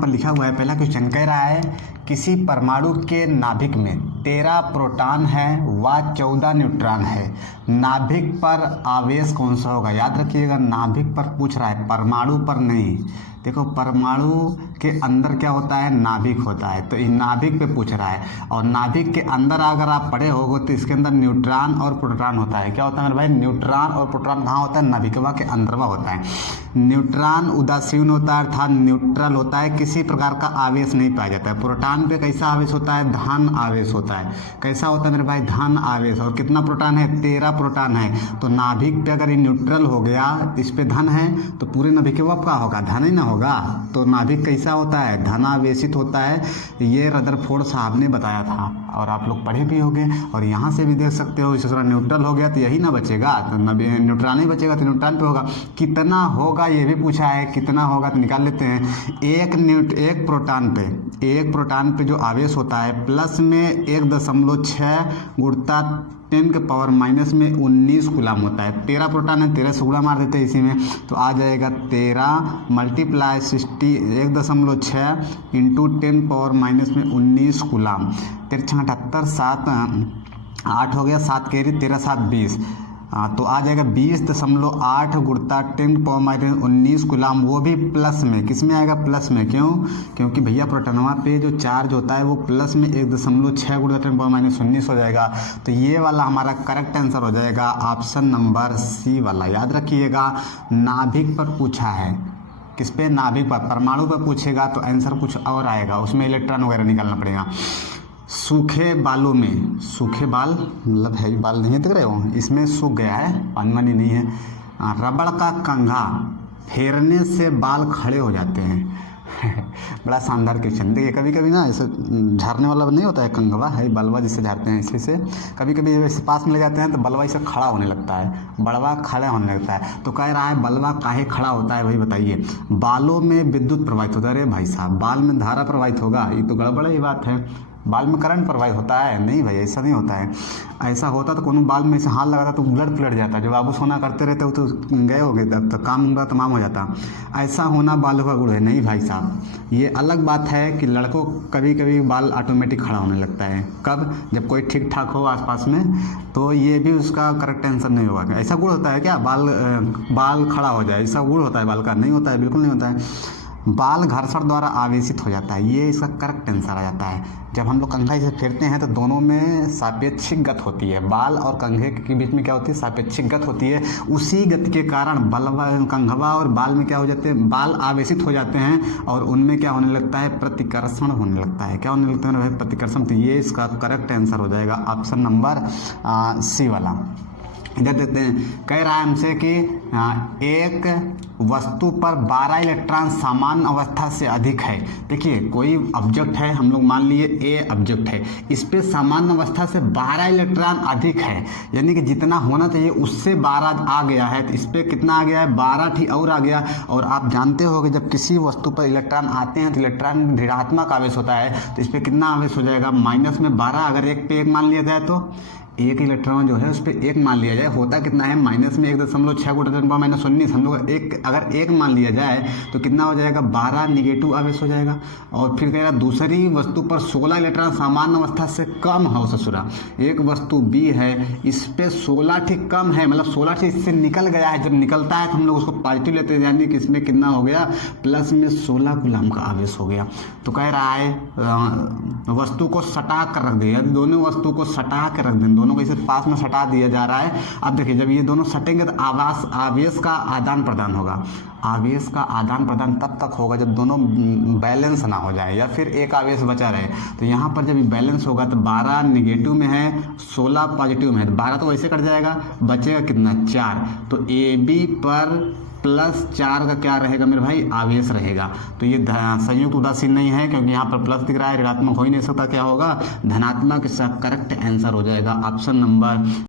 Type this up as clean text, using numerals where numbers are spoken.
पर लिखा हुआ है, पहला क्वेश्चन कह रहा है किसी परमाणु के नाभिक में 13 प्रोटॉन है व 14 न्यूट्रॉन है, नाभिक पर आवेश कौन सा होगा। याद रखिएगा नाभिक पर पूछ रहा है, परमाणु पर नहीं। देखो परमाणु के अंदर क्या होता है, नाभिक होता है, तो इन नाभिक पे पूछ रहा है। और नाभिक के अंदर अगर आप पढ़े होगे तो इसके अंदर न्यूट्रॉन और प्रोटॉन होता है। क्या होता है मेरे भाई, न्यूट्रॉन और प्रोटॉन कहाँ होता है, नाभिकवा के अंदरवा होता है। न्यूट्रॉन उदासीन होता है अर्थात न्यूट्रल होता है, किसी प्रकार का आवेश नहीं पाया जाता है। प्रोटॉन पे कैसा आवेश होता है, धन आवेश होता है। कैसा होता है मेरे भाई, धन आवेश। और कितना प्रोटॉन है, 13 प्रोटॉन है। तो नाभिक पे अगर ये न्यूट्रल हो गया, इस पे धन है, तो पूरे नाभिकवा क्या होगा, धन ही ना होगा। तो नाभिक कैसा होता है, धनावेशित होता है। ये रदरफोर्ड साहब ने बताया था और आप लोग पढ़े भी होंगे। और यहाँ से भी देख सकते हो, इस तरह न्यूट्रल हो गया तो यही ना बचेगा, तो न्यूट्रॉन ही बचेगा, तो न्यूट्रॉन पे होगा। कितना होगा ये भी पूछा है, कितना होगा तो निकाल लेते हैं। एक प्रोटॉन पे जो आवेश होता है प्लस में 1.6 गुणा 10 के पावर माइनस में 19 कूलम होता है। 13 प्रोटॉन है, 13 से गुणा मार देते हैं इसी में, तो आ जाएगा 13 मल्टीप्लाई 60 1.6 इंटू 10 पावर माइनस में 19 कूलम। 13 78 7 8 हो गया, 7 कैरी 13 7 20, तो आ जाएगा 20.8 गुणा 10 पावर माइनस 19 कूलम, वो भी प्लस में। किस में आएगा, प्लस में। क्यों, क्योंकि भैया प्रोटॉनवा पे जो चार्ज होता है वो प्लस में 1.6 गुणा 10 पावर माइनस 19 हो जाएगा। तो ये वाला हमारा करेक्ट आंसर हो जाएगा ऑप्शन नंबर सी वाला। याद रखिएगा नाभिक पर पूछा है, किस पे, नाभिक पर। परमाणु पर पूछेगा तो आंसर कुछ और आएगा, उसमें इलेक्ट्रॉन वगैरह निकालना पड़ेगा। सूखे बालों में, सूखे बाल मतलब है बाल नहीं है, देख रहे हो, इसमें सूख गया है, पानी वानी नहीं है। रबड़ का कंघा फेरने से बाल खड़े हो जाते हैं। बड़ा शानदार क्वेश्चन। देखिए कभी कभी ना ऐसे झाड़ने वाला नहीं होता है, कंघवा है बलवा जिससे झाड़ते हैं, इसी से कभी कभी वैसे पास में ले जाते हैं तो बलवा इसे खड़ा होने लगता है, बलवा खड़ा होने लगता है। तो कह रहा है बलवा काहे खड़ा होता है, भाई बताइए। बालों में विद्युत प्रवाहित होता है। अरे भाई साहब, बाल में धारा प्रवाहित होगा, ये तो गड़बड़ ही बात है। बाल में करंट प्रवाहित होता है, नहीं भाई ऐसा नहीं होता है। ऐसा होता तो कोनो बाल में ऐसे हाथ लगाता तो ब्लड फ्लड जाता। जो बाबू सोना करते रहते हो तो गए हो गए, तब तो काम उनका तमाम हो जाता। ऐसा होना बालों का गुण है, नहीं भाई साहब। ये अलग बात है कि लड़कों कभी कभी बाल ऑटोमेटिक खड़ा होने लगता है। कब, जब कोई ठीक ठाक हो आसपास में, तो ये भी उसका करेक्ट आंसर नहीं होगा। ऐसा गुण होता है क्या, बाल खड़ा हो जाए, ऐसा गुण होता है बाल का, नहीं होता है, बिल्कुल नहीं होता है। बाल घर्षण द्वारा आवेशित हो जाता है, ये इसका करेक्ट आंसर आ जाता है। जब हम लोग कंघा इसे फेरते हैं तो दोनों में सापेक्षिक गति होती है। बाल और कंघे के बीच में क्या होती है, सापेक्षिक गति होती है। उसी गति के कारण बलवा, कंघवा और बाल में क्या हो जाते हैं, बाल आवेशित हो जाते हैं और उनमें क्या होने लगता है, प्रतिकर्षण होने लगता है। क्या होने लगता है, प्रतिकर्षण। तो ये इसका करेक्ट आंसर हो जाएगा ऑप्शन नंबर सी वाला। इधर देते हैं, कह रहा है हमसे कि एक वस्तु पर 12 इलेक्ट्रॉन सामान्य अवस्था से अधिक है। देखिए कोई ऑब्जेक्ट है, हम लोग मान लिए ए ऑब्जेक्ट है, इस पे सामान्य अवस्था से 12 इलेक्ट्रॉन अधिक है, यानी कि जितना होना चाहिए उससे 12 आ गया है। तो इस पे कितना आ गया है, 12 ठीक और आ गया। और आप जानते हो कि जब किसी वस्तु पर इलेक्ट्रॉन आते हैं तो इलेक्ट्रॉन ऋणात्मक आवेश होता है, तो इस पर कितना आवेश हो जाएगा, माइनस में 12। अगर एक पे एक मान लिया जाए तो एक इलेक्ट्रॉन जो है उस पर एक मान लिया जाए, होता कितना है, माइनस में 1.6 गुणा 10 पावर माइनस 19। हम लोग अगर एक मान लिया जाए तो कितना हो जाएगा, 12 निगेटिव आवेश हो जाएगा। और फिर कहेगा दूसरी वस्तु पर 16 इलेक्ट्रॉन सामान्य अवस्था से कम हो ससुरा। एक वस्तु बी है, इस पे 16 ठीक कम है, मतलब 16 ठीक इससे निकल गया है। जब निकलता है तो हम लोग उसको पॉजिटिव लेते हैं, यानी कि इसमें कितना हो गया, प्लस में 16 कूलम का आवेश हो गया। तो कह रहा है वस्तु को सटा कर रख दिया, दोनों वस्तु को सटा कर रख दें, दोनों को इसे पास में सटा दिया जा रहा है। अब देखिए जब ये दोनों सटेंगे तो आवेश का आदान प्रदान होगा। आवेश का आदान प्रदान तब तक होगा जब दोनों बैलेंस ना हो जाए या फिर एक आवेश बचा रहे। तो यहाँ पर जब बैलेंस होगा तो 12 निगेटिव में है, 16 पॉजिटिव में है, तो 12 तो वैसे कट जाएगा, बचेगा कितना, 4। तो ए बी पर +4 का क्या रहेगा मेरे भाई, आवेश रहेगा। तो ये संयुक्त उदासीन नहीं है क्योंकि यहाँ पर प्लस दिख रहा है, ऋणात्मक हो ही नहीं सकता, क्या होगा, धनात्मक। इसका करेक्ट आंसर हो जाएगा ऑप्शन नंबर